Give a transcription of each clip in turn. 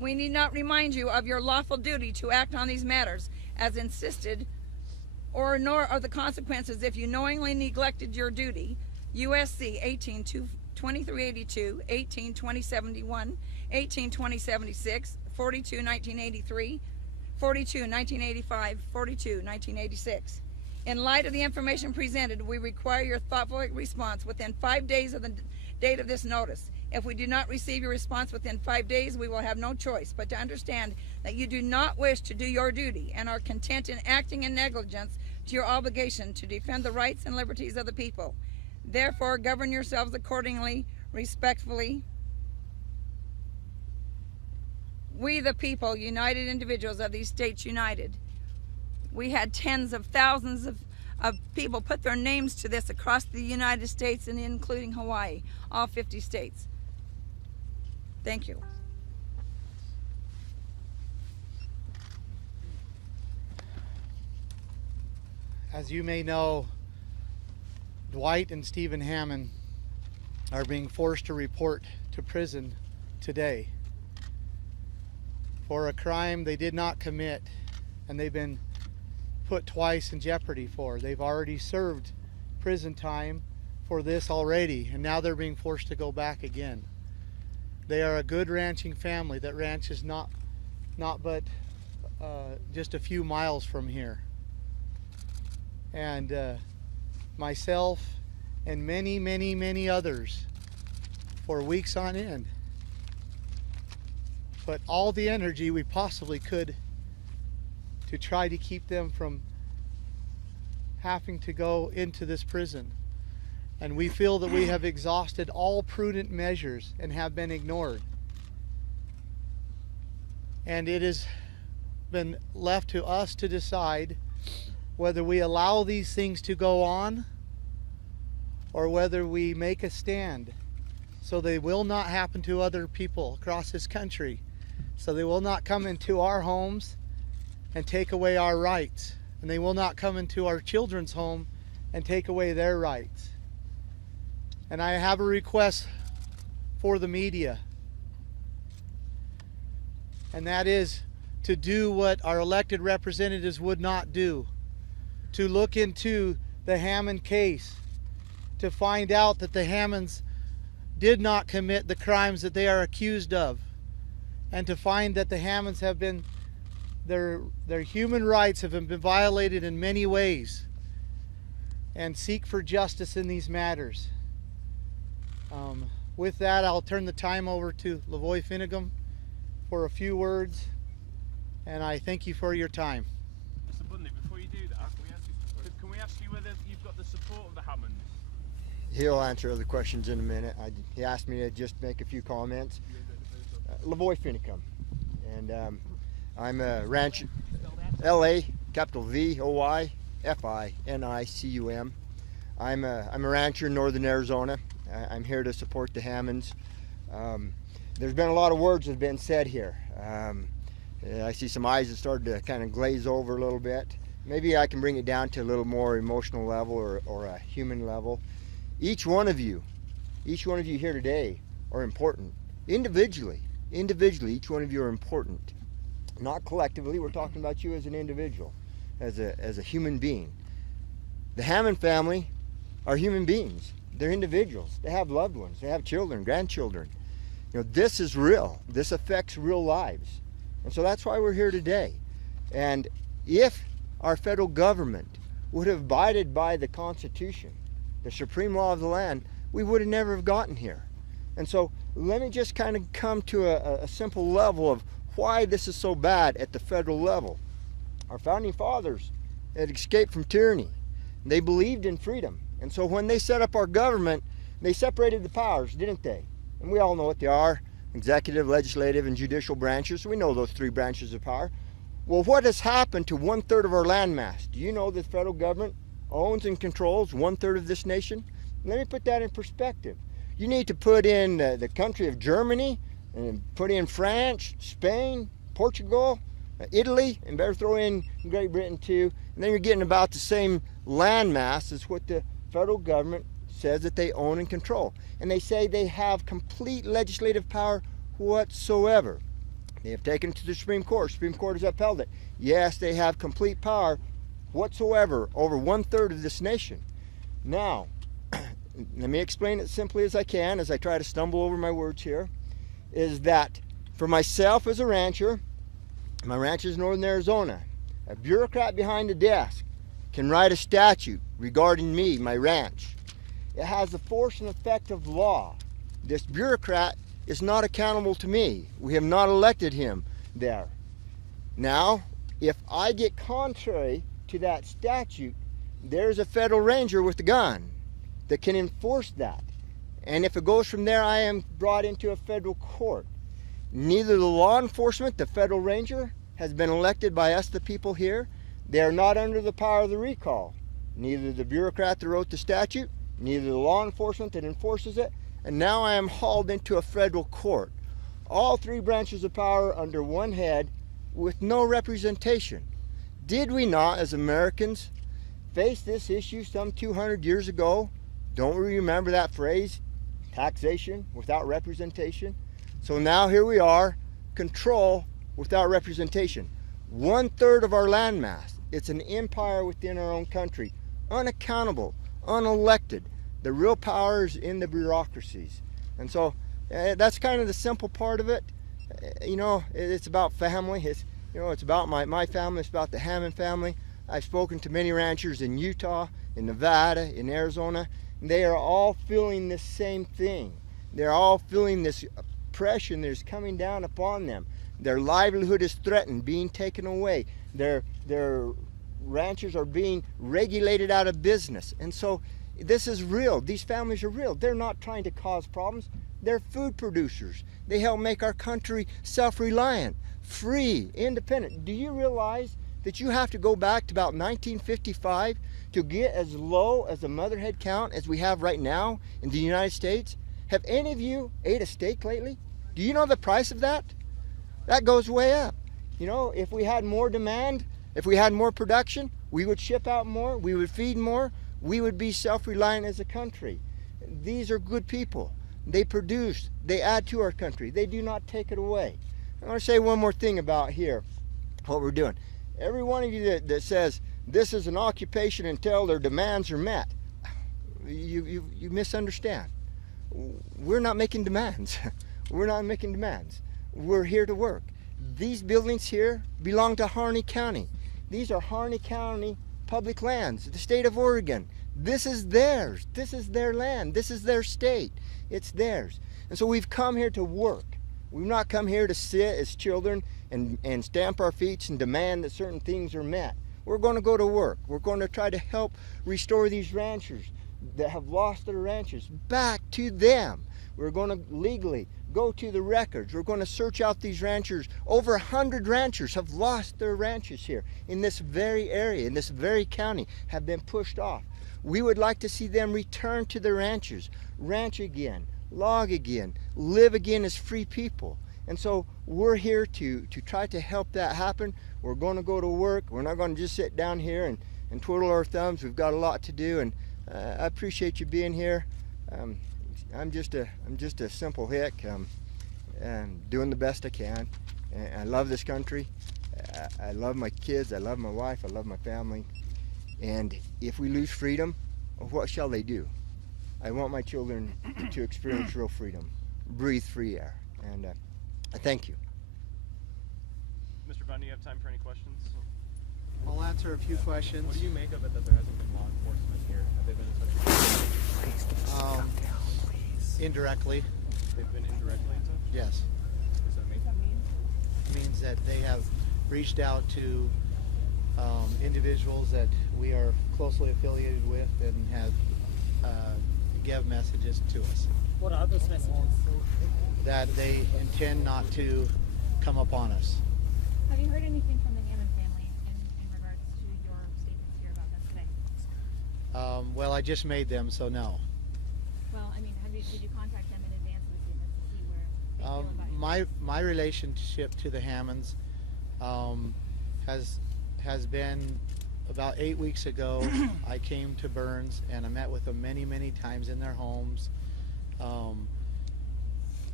We need not remind you of your lawful duty to act on these matters as insisted, or nor of the consequences if you knowingly neglected your duty. USC 18-2382, 18-2071, 18-2076, 42-1983, 42-1985, 42-1986. In light of the information presented, we require your thoughtful response within 5 days of the date of this notice. If we do not receive your response within 5 days, we will have no choice but to understand that you do not wish to do your duty and are content in acting in negligence to your obligation to defend the rights and liberties of the people. Therefore, govern yourselves accordingly, respectfully. We, the people, united individuals of these states united. We had tens of thousands of people put their names to this across the United States and including Hawaii, all 50 states. Thank you. As you may know, Dwight and Stephen Hammond are being forced to report to prison today for a crime they did not commit, and they've been put twice in jeopardy for. They've already served prison time for this already, and now they're being forced to go back again. They are a good ranching family that ranches not but just a few miles from here. And myself and many others for weeks on end put all the energy we possibly could to try to keep them from having to go into this prison. And we feel that we have exhausted all prudent measures and have been ignored. And it has been left to us to decide whether we allow these things to go on or whether we make a stand so they will not happen to other people across this country, so they will not come into our homes and take away our rights, and they will not come into our children's home and take away their rights. And I have a request for the media, and that is to do what our elected representatives would not do, to look into the Hammond case, to find out that the Hammonds did not commit the crimes that they are accused of, and to find that the Hammonds have been, their human rights have been violated in many ways, and seek for justice in these matters. With that, I'll turn the time over to Lavoy Finnegum for a few words, and I thank you for your time. Mr. Bundy, before you do that, can we ask you whether you've got the support of the Hammonds? He'll answer other questions in a minute. He asked me to just make a few comments. Lavoy Finnegum, and I'm a rancher, L-A, capital V-O-Y, F-I-N-I-C-U-M. I'm a rancher in northern Arizona. I'm here to support the Hammonds. There's been a lot of words that have been said here. I see some eyes that started to kind of glaze over a little bit. Maybe I can bring it down to a little more emotional level or a human level. Each one of you here today are important. Individually, each one of you are important. Not collectively, we're talking about you as an individual, as a human being. The Hammond family are human beings. They're individuals. They have loved ones. They have children, grandchildren. You know, this is real. This affects real lives. And so that's why we're here today. And if our federal government would have abided by the Constitution, the supreme law of the land, we would have never have gotten here. And so let me just kind of come to a simple level of why this is so bad at the federal level. Our founding fathers had escaped from tyranny. They believed in freedom. And so when they set up our government, they separated the powers, didn't they? And we all know what they are: executive, legislative, and judicial branches. We know those three branches of power. Well, what has happened to 1/3 of our landmass? Do you know that the federal government owns and controls 1/3 of this nation? Let me put that in perspective. You need to put in the country of Germany, and put in France, Spain, Portugal, Italy, and better throw in Great Britain too. And then you're getting about the same landmass as what the federal government says that they own and control. And they say they have complete legislative power whatsoever. They have taken it to the Supreme Court. Supreme Court has upheld it. Yes, they have complete power whatsoever over 1/3 of this nation. Now, let me explain it simply as I can as I try to stumble over my words here, is that for myself as a rancher, my ranch is in northern Arizona, a bureaucrat behind a desk can write a statute regarding me, my ranch. It has the force and effect of law. This bureaucrat is not accountable to me. We have not elected him there. Now, if I get contrary to that statute, there's a federal ranger with a gun that can enforce that. And if it goes from there, I am brought into a federal court. Neither the law enforcement, the federal ranger, has been elected by us, the people here. They are not under the power of the recall. Neither the bureaucrat that wrote the statute, neither the law enforcement that enforces it, and now I am hauled into a federal court. All three branches of power under one head with no representation. Did we not, as Americans, face this issue some 200 years ago? Don't we remember that phrase? Taxation without representation. So now here we are, control without representation. 1/3 of our landmass. It's an empire within our own country. Unaccountable, unelected. The real power is in the bureaucracies. And so that's kind of the simple part of it. You know, it's about family. It's about my family. It's about the Hammond family. I've spoken to many ranchers in Utah, in Nevada, in Arizona. They are all feeling the same thing. They're all feeling this oppression that is coming down upon them. Their livelihood is threatened, being taken away. Their ranchers are being regulated out of business. And so this is real. These families are real. They're not trying to cause problems. They're food producers. They help make our country self-reliant, free, independent. Do you realize that you have to go back to about 1955 to get as low as the mother head count as we have right now in the United States? Have any of you ate a steak lately? Do you know the price of that? That goes way up. You know, if we had more demand, if we had more production, we would ship out more, we would feed more, we would be self-reliant as a country. These are good people. They produce, they add to our country. They do not take it away. I want to say one more thing about here, what we're doing. Every one of you that says this is an occupation until their demands are met, you misunderstand. We're not making demands. We're not making demands. We're here to work. These buildings here belong to Harney County. These are Harney County public lands, the state of Oregon. This is theirs. This is their land. This is their state. It's theirs. And so we've come here to work. We've not come here to sit as children and stamp our feet and demand that certain things are met. We're going to go to work. We're going to try to help restore these ranchers that have lost their ranches back to them. We're going to legally go to the records. We're going to search out these ranchers. Over 100 ranchers have lost their ranches here in this very area, in this very county, have been pushed off. We would like to see them return to their ranches, ranch again, log again, live again as free people. And so we're here to try to help that happen. We're going to go to work. We're not going to just sit down here and twiddle our thumbs. We've got a lot to do, and I appreciate you being here. I'm just a simple hick, and doing the best I can. And I love this country. I love my kids. I love my wife. I love my family. And if we lose freedom, what shall they do? I want my children to experience real freedom, breathe free air, and I thank you. Mr. Bunn, do you have time for any questions? I'll answer a few questions. What do you make of it that there hasn't been law enforcement here? Have they been in touch with you? Indirectly, They've been indirectly in touch? yes. What does that mean? It means that they have reached out to individuals that we are closely affiliated with and have give messages to us What are those messages? that they intend not to come upon us. Have you heard anything from the Hammond family in regards to your statements here about them today? Well, I just made them, so no. Well, I mean, did you contact them in advance of the statements to see where they feel about you? My relationship to the Hammonds has been about 8 weeks ago. I came to Burns and I met with them many times in their homes.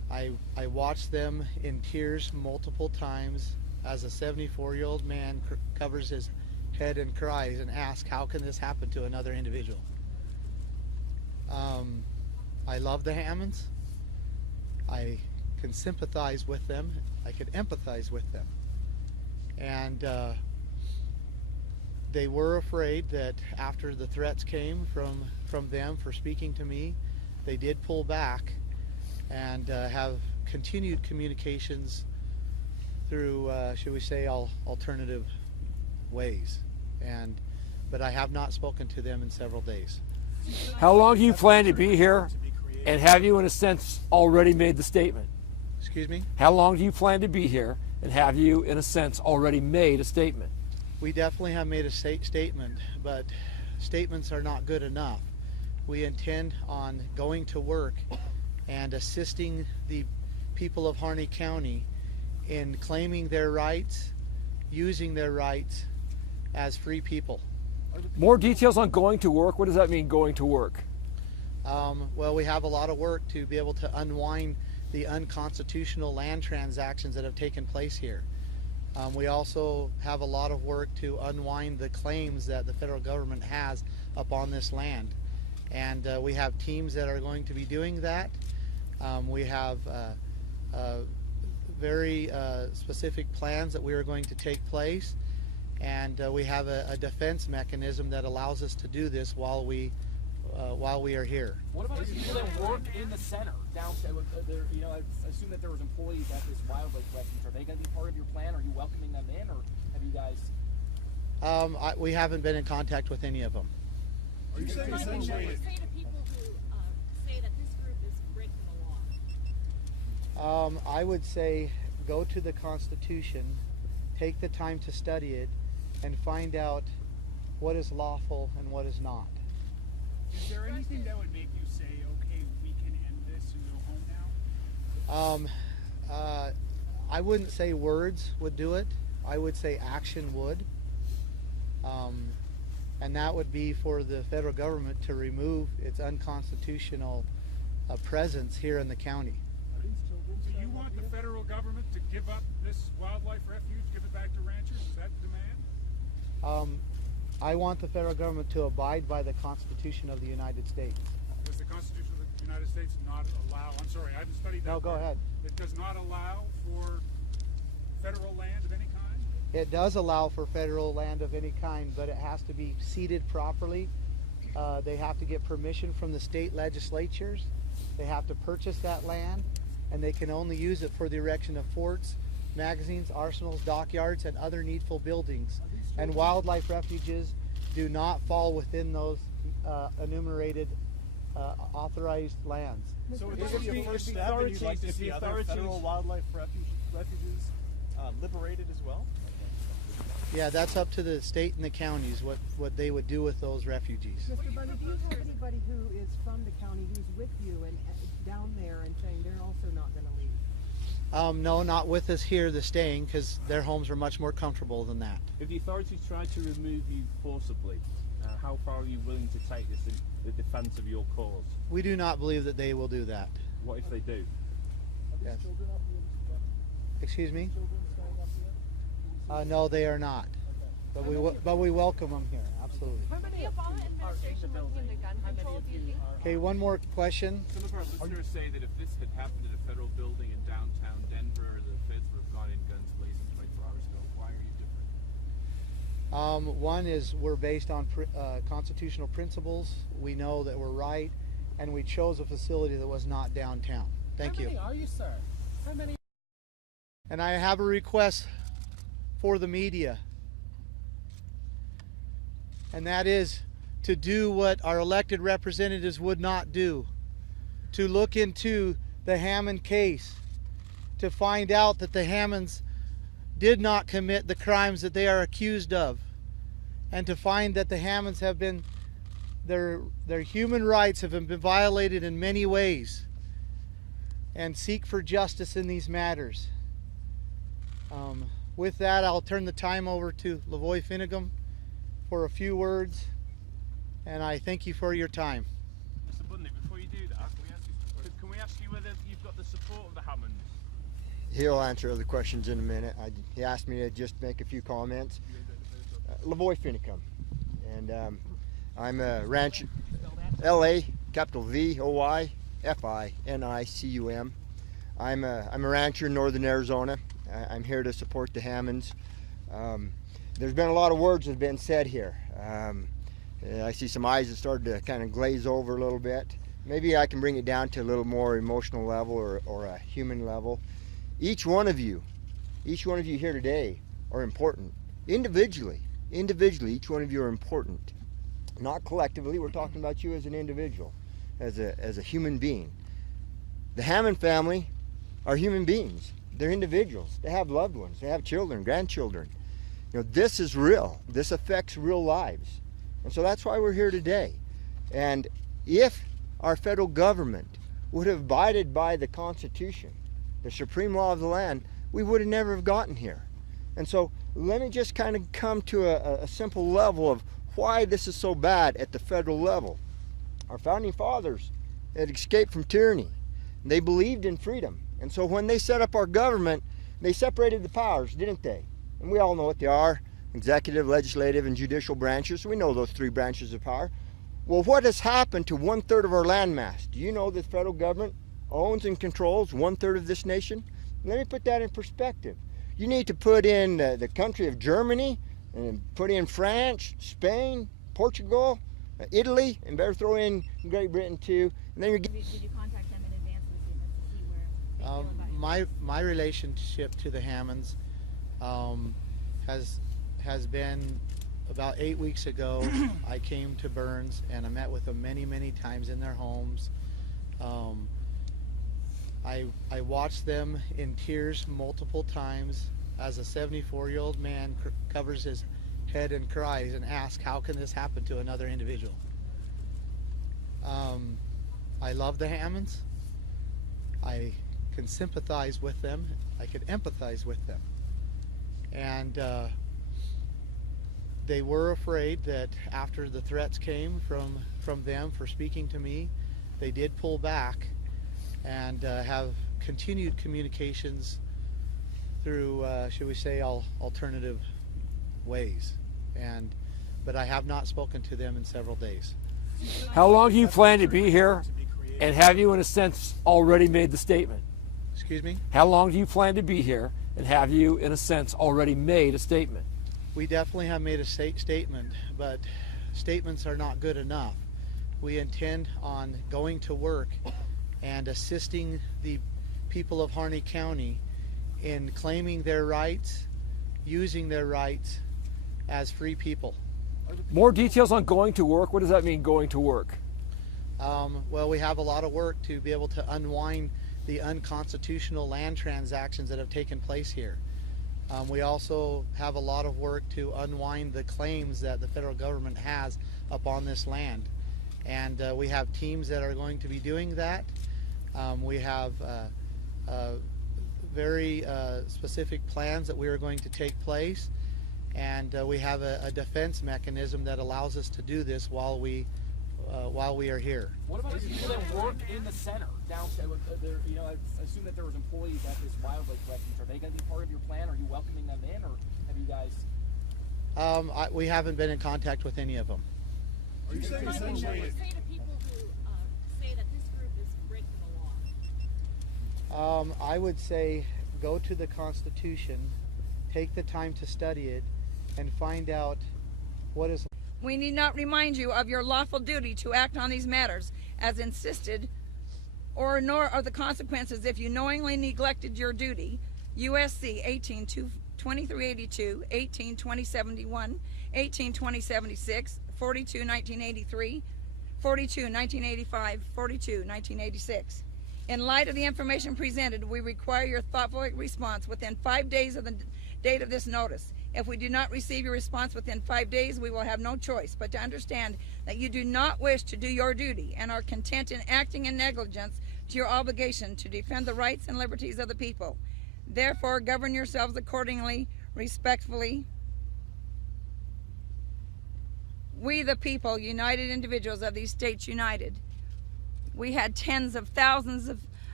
I watched them in tears multiple times as a 74-year-old man covers his head and cries and asks, how can this happen to another individual? I love the Hammonds. I can sympathize with them. I can empathize with them. And they were afraid that after the threats came from them for speaking to me, they did pull back and have continued communications through, should we say, alternative ways. But I have not spoken to them in several days. How long do you plan to be here? And have you, in a sense, already made the statement? Excuse me? How long do you plan to be here? And have you, in a sense, already made a statement? We definitely have made a statement, but statements are not good enough. We intend on going to work and assisting the people of Harney County in claiming their rights, using their rights as free people. More details on going to work? What does that mean, going to work? Well, we have a lot of work to be able to unwind the unconstitutional land transactions that have taken place here. We also have a lot of work to unwind the claims that the federal government has upon this land. And we have teams that are going to be doing that. We have very specific plans that we are going to take place. And we have a defense mechanism that allows us to do this while we are here. What about the people that work in the center downstairs? You know, I assume that there was employees at this wildlife refuge. Are they going to be part of your plan? Are you welcoming them in, or have you guys? We haven't been in contact with any of them. What do you say to people who say that this group is breaking the law? I would say go to the Constitution, take the time to study it, and find out what is lawful and what is not. Is there anything that would make you say, okay, we can end this and go home now? I wouldn't say words would do it. I would say action would. And that would be for the federal government to remove its unconstitutional presence here in the county. Do you want the federal government to give up this wildlife refuge, give it back to ranchers? Is that the demand? I want the federal government to abide by the Constitution of the United States. Does the Constitution of the United States not allow, I'm sorry, I haven't studied that. No, go part. ahead. It does not allow for federal land of any kind? It does allow for federal land of any kind, but it has to be seeded properly. They have to get permission from the state legislatures. They have to purchase that land, and they can only use it for the erection of forts, magazines, arsenals, dockyards, and other needful buildings. And wildlife refuges do not fall within those enumerated authorized lands. So would this be a first step, and you'd like to see other federal wildlife refuges liberated as well? Yeah, that's up to the state and the counties what they would do with those refugees. Mr. Bunny, do you have anybody who is from the county who's with you and down there and saying they're also not going to leave? No, not with us here, they're staying, because their homes are much more comfortable than that. If the authorities try to remove you forcibly, how far are you willing to take this in the defence of your cause? We do not believe that they will do that. What if they do? Yes. Excuse me? No, they are not. But we welcome them here, absolutely. The Obama administration looking into gun control, do you think? Okay, one more question. Some of our listeners say that if this had happened in a federal building in downtown Denver, the feds would have gone in guns blazing 24 hours ago. Why are you different? One is we're based on constitutional principles. We know that we're right, and we chose a facility that was not downtown. Thank you. How many are you, sir? How many? And I have a request for the media, and that is to do what our elected representatives would not do, to look into the Hammond case, to find out that the Hammonds did not commit the crimes that they are accused of, and to find that the Hammonds have been, their human rights have been violated in many ways, and seek for justice in these matters. With that, I'll turn the time over to Lavoy Finnegum for a few words, and I thank you for your time. Mr. Bundy, before you do that, can we ask you whether you've got got the support of the Hammonds? He'll answer other questions in a minute. He asked me to just make a few comments. Malheur Finicum, and I'm a ranch, LA, capital VOY FINICUM. I'm a rancher in northern Arizona. I'm here to support the Hammonds. There's been a lot of words that have been said here. I see some eyes that started to kind of glaze over a little bit. Maybe I can bring it down to a little more emotional level or a human level. Each one of you here today are important. Individually, each one of you are important. Not collectively, we're talking about you as an individual, as a human being. The Hammond family are human beings. They're individuals. They have loved ones. They have children, grandchildren. You know, this is real. This affects real lives. And so that's why we're here today. And if our federal government would have abided by the Constitution, the supreme law of the land, we would have never have gotten here. And so let me just kind of come to a simple level of why this is so bad at the federal level. Our founding fathers had escaped from tyranny. They believed in freedom. And so when they set up our government, they separated the powers, didn't they? And we all know what they are: executive, legislative, and judicial branches. We know those three branches of power. Well, what has happened to 1/3 of our landmass? Do you know the federal government owns and controls 1/3 of this nation? Let me put that in perspective. You need to put in the country of Germany, and put in France, Spain, Portugal, Italy, and better throw in Great Britain too. And then you're Did you contact them in advance of this event to see where they feel about it? My relationship to the Hammonds has been about 8 weeks ago. I came to Burns and I met with them many times in their homes. I watched them in tears multiple times as a 74-year-old man covers his head and cries and asks, how can this happen to another individual? I love the Hammonds. I can sympathize with them. I can empathize with them. And they were afraid that after the threats came from them for speaking to me, they did pull back and have continued communications through, should we say, alternative ways. But I have not spoken to them in several days. How long do you plan to be here? And have you, in a sense, already made the statement? Excuse me? How long do you plan to be here? And have you, in a sense, already made a statement? We definitely have made a statement, but statements are not good enough. We intend on going to work and assisting the people of Harney County in claiming their rights, using their rights as free people. More details on going to work? What does that mean, going to work? Well, we have a lot of work to be able to unwind the unconstitutional land transactions that have taken place here. We also have a lot of work to unwind the claims that the federal government has upon this land. And we have teams that are going to be doing that. We have very specific plans that we are going to take place. And we have a defense mechanism that allows us to do this while we are here. What about the people that work in the center downtown? You know, I assume that there was employees at this wildlife refuge. Are they going to be part of your plan? Are you welcoming them in, or have you guys? We haven't been in contact with any of them. Are you saying What would you essentially? say to people who say that this group is breaking the law? I would say go to the Constitution, take the time to study it, and find out what is. We need not remind you of your lawful duty to act on these matters as insisted, or nor of the consequences if you knowingly neglected your duty. USC 18-2382, 18-2071, 18-2076, 42-1983, 42-1985, 42-1986. In light of the information presented, we require your thoughtful response within 5 days of the date of this notice. If we do not receive your response within 5 days, we will have no choice but to understand that you do not wish to do your duty and are content in acting in negligence to your obligation to defend the rights and liberties of the people. Therefore, govern yourselves accordingly, respectfully. We, the people, united individuals of these states united. We had tens of thousands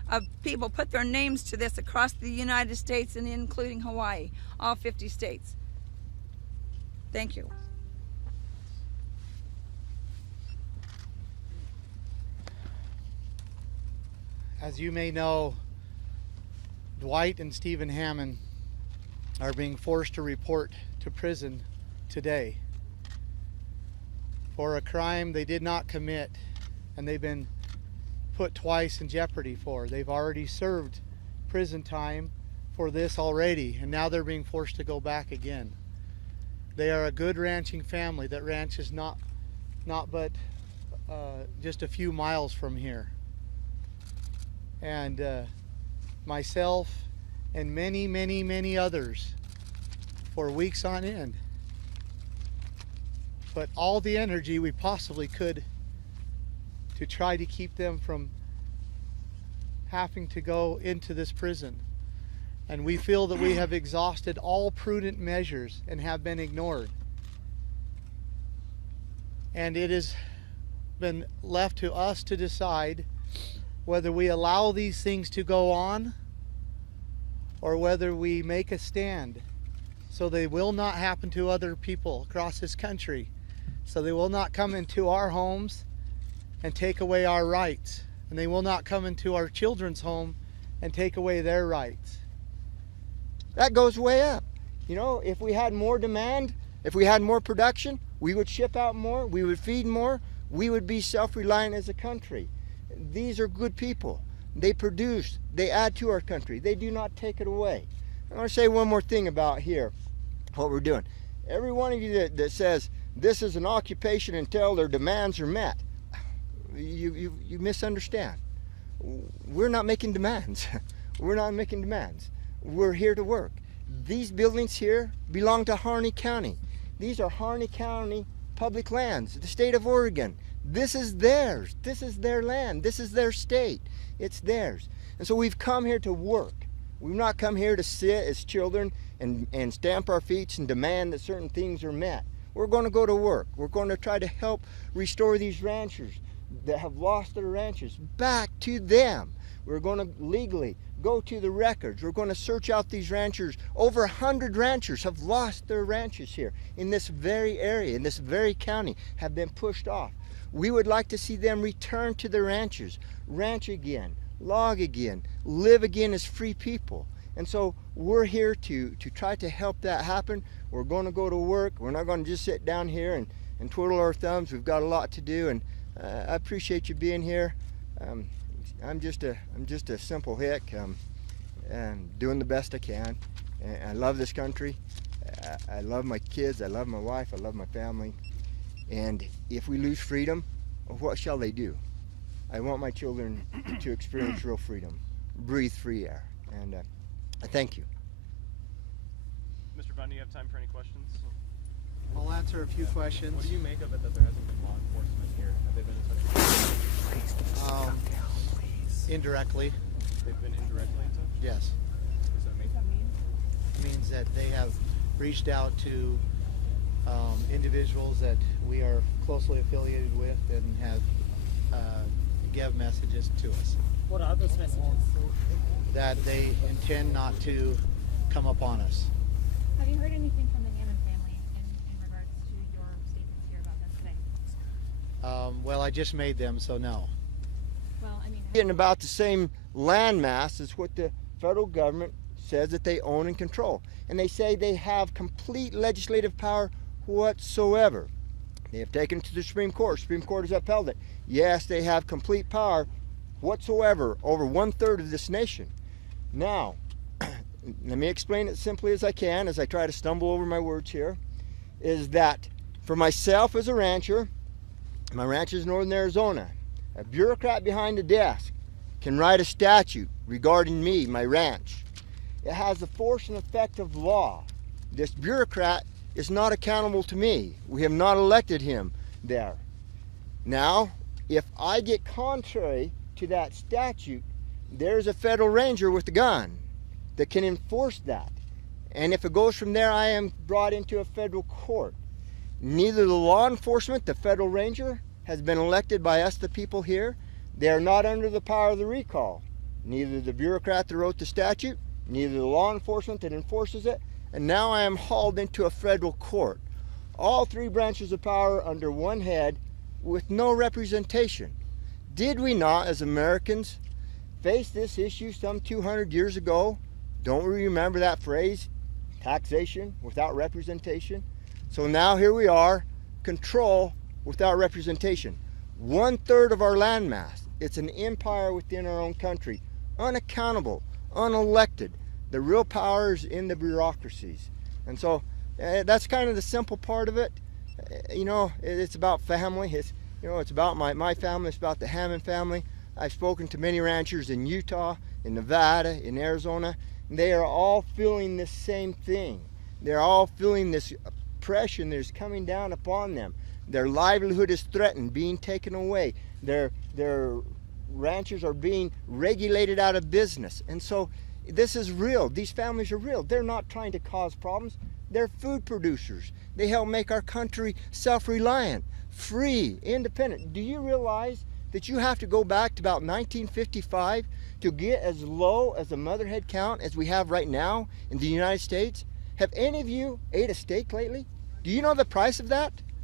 of people put their names to this across the United States and including Hawaii, all 50 states. Thank you. As you may know, Dwight and Stephen Hammond are being forced to report to prison today for a crime they did not commit, and they've been put twice in jeopardy for. They've already served prison time for this already, and now they're being forced to go back again. They are a good ranching family that ranches not but just a few miles from here. And myself and many others for weeks on end put all the energy we possibly could to try to keep them from having to go into this prison. And we feel that we have exhausted all prudent measures and have been ignored. And it has been left to us to decide whether we allow these things to go on or whether we make a stand so they will not happen to other people across this country, so they will not come into our homes and take away our rights, and they will not come into our children's home and take away their rights. That goes way up. You know, if we had more demand, if we had more production, we would ship out more, we would feed more, we would be self-reliant as a country. These are good people. They produce, they add to our country. They do not take it away. I want to say one more thing about here, what we're doing. Every one of you that says this is an occupation until their demands are met, you misunderstand. We're not making demands. We're not making demands. We're here to work. These buildings here belong to Harney County. These are Harney County public lands, the state of Oregon. This is theirs. This is their land. This is their state. It's theirs. And so we've come here to work. We've not come here to sit as children and stamp our feet and demand that certain things are met. We're going to go to work. We're going to try to help restore these ranchers that have lost their ranches back to them. We're going to legally go to the records. We're going to search out these ranchers. Over 100 ranchers have lost their ranches here in this very area, in this very county, have been pushed off. We would like to see them return to their ranches, ranch again, log again, live again as free people. And so we're here to try to help that happen. We're going to go to work. We're not going to just sit down here and twiddle our thumbs. We've got a lot to do, and I appreciate you being here. I'm just a simple hick, and doing the best I can. And I love this country. I love my kids. I love my wife. I love my family. And if we lose freedom, what shall they do? I want my children to experience real freedom, breathe free air, and I thank you. Mr. Bunn, do you have time for any questions? I'll answer a few questions. What do you make of it that there hasn't been law enforcement here? Have they been in touch? Please. Indirectly. They've been indirectly in touch? Yes. What does that mean? It means that they have reached out to individuals that we are closely affiliated with and have give messages to us. What are those messages? That they intend not to come upon us. Have you heard anything from the Hammond family in regards to your statements here about them today? Well, I just made them, so no. Well, I mean, Getting about the same land mass as what the federal government says that they own and control. And they say they have complete legislative power whatsoever. They have taken it to the Supreme Court. Supreme Court has upheld it. Yes, they have complete power whatsoever over 1/3 of this nation. Now, let me explain it simply as I can, as I try to stumble over my words here, is that for myself as a rancher, my ranch is in northern Arizona, a bureaucrat behind a desk can write a statute regarding me, my ranch. It has the force and effect of law. This bureaucrat is not accountable to me. We have not elected him there. Now, if I get contrary to that statute, there's a federal ranger with a gun that can enforce that. And if it goes from there, I am brought into a federal court. Neither the law enforcement, the federal ranger, has been elected by us, the people here. They are not under the power of the recall. neither the bureaucrat that wrote the statute, neither the law enforcement that enforces it, and now I am hauled into a federal court. All three branches of power under one head with no representation. Did we not, as Americans, face this issue some 200 years ago? Don't we remember that phrase? Taxation without representation. So now here we are, control without representation. 1/3 of our landmass. It's an empire within our own country. Unaccountable, unelected. The real power is in the bureaucracies. And so that's kind of the simple part of it. You know, it's about family. It's about my family. It's about the Hammond family. I've spoken to many ranchers in Utah, in Nevada, in Arizona. They are all feeling the same thing. They're all feeling this oppression that is coming down upon them. Their livelihood is threatened, being taken away. Their ranchers are being regulated out of business. And so this is real. These families are real. They're not trying to cause problems. They're food producers. They help make our country self-reliant, free, independent. Do you realize that you have to go back to about 1955 to get as low as the mother head count as we have right now in the United States? Have any of you ate a steak lately? Do you know the price of that?